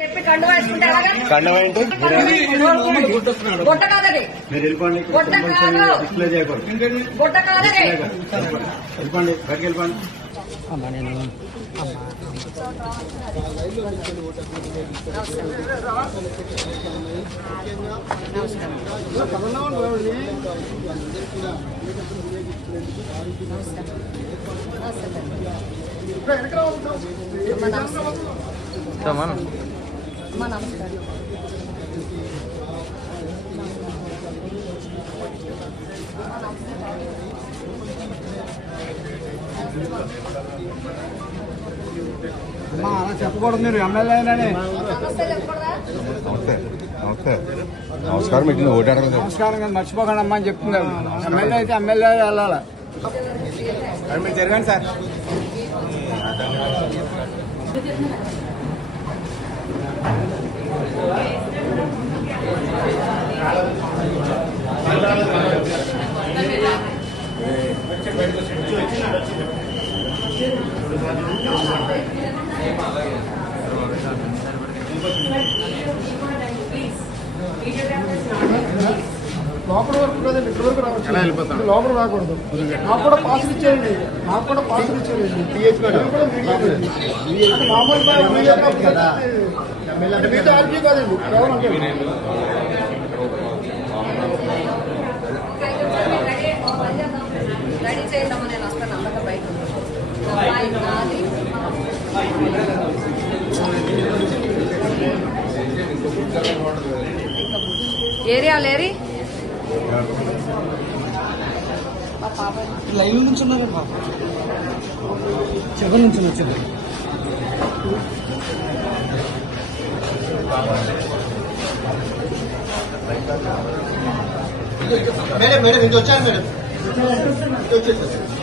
చెప్పి కండు వేసుకుంటే అలాగా కండం ఏంటి చెప్పి కండు వేసుకుంటే అలాగా కండం ఏంటి గుట్ట కాదది. మీరు వెళ్ళిపోండి. గుట్ట కాదు. డిస్ప్లే చేయకూడదు. గుట్ట కాదది. వెళ్ళిపోండి. బయటకు వెళ్ళిపోండి. అమ్మ నమస్కారం అమ్మా అలా చెప్పకూడదు మీరు ఎమ్మెల్యేనని నమస్తే నమస్కారం పెట్టింది ఓటు అడగలేదు నమస్కారం మర్చిపోకండి అమ్మా అని చెప్తున్నారు ఎమ్మెల్యే అయితే ఎమ్మెల్యే వెళ్ళాలి? మీరు జరగండి సార్. లోపల వరకు కదండి ఇక్కడ వరకు రావచ్చు. లోపల రాకూడదు. నాకు కూడా పాసులు ఇచ్చేయండి. నాకు కూడా పాసులు ఇచ్చేయండి. అంటే మీతో ఆర్పీ కాదండి. కేవలం. ఏరియా లేరి? మా లైవ్ నుంచి ఉన్నారు బాబు. చివరి నుంచి వచ్చింది మేడం మేడం ఇది వచ్చారు మేడం. వచ్చేసారు.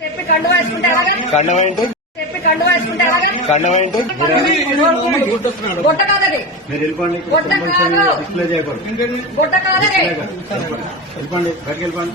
చెప్పి కండు వేసుకుంటే అలాగా ఏంటి చెప్పి కండు వేసుకుంటే అలాగా కండం ఏంటి గుట్ట కాదది. గుట్ట కాదు. గుట్ట కాదది. వెళ్ళిపోండి.